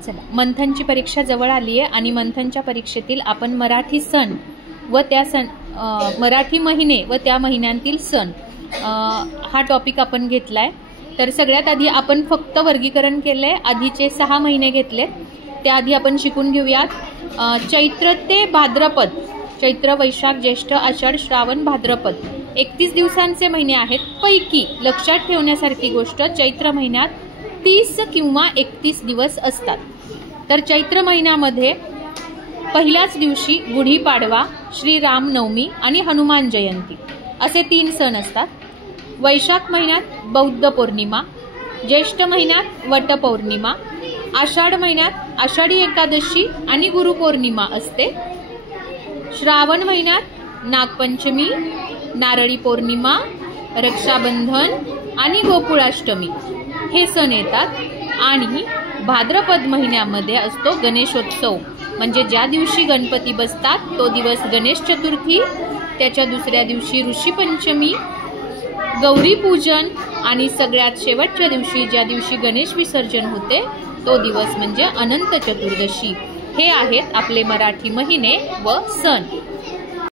चला, मंथनची परीक्षा जवळ आली आहे आणि मंथनच्या परीक्षेतील आपण मराठी सण व त्या मराठी महिने व त्या महिन्यांतील सण हा टॉपिक आपण घेतलाय। तर सगळ्यात आधी आपण फक्त वर्गीकरण केलंय, आधीचे 6 महिने घेतलेत, त्याआधी आपण शिकून घेऊयात। चैत्र ते भाद्रपद, चैत्र, वैशाख, ज्येष्ठ, आषाढ, श्रावण, भाद्रपद 31 दिवसांचे महिने आहेत। पैकी लक्षात ठेवण्यासारखी गोष्ट, चैत्र महिन्यात 30 किंवा 31 दिवस असतात। तर चैत्र महिन्यामध्ये पहिल्याच दिवशी गुढीपाडवा, श्रीरामनवमी आणि हनुमान जयंती असे 3 सण असतात। वैशाख महिन्यात बौद्ध पौर्णिमा, ज्येष्ठ महिन्यात वटपौर्णिमा, आषाढ महिन्यात आषाढी एकादशी आणि गुरुपौर्णिमा असते। श्रावण महिन्यात नागपंचमी, नारळी पौर्णिमा, रक्षाबंधन आणि गोकुळाष्टमी हे सण येतात। आणि भाद्रपद महिन्यामध्ये असतो गणेशोत्सव, म्हणजे ज्या दिवशी गणपती बसतात तो दिवस गणेश चतुर्थी, त्याच्या दुसऱ्या दिवशी ऋषीपंचमी, गौरी पूजन आणि सगळ्यात शेवटच्या दिवशी ज्या दिवशी गणेश विसर्जन होते तो दिवस म्हणजे अनंत चतुर्दशी। हे आहेत आपले मराठी महिने व सण।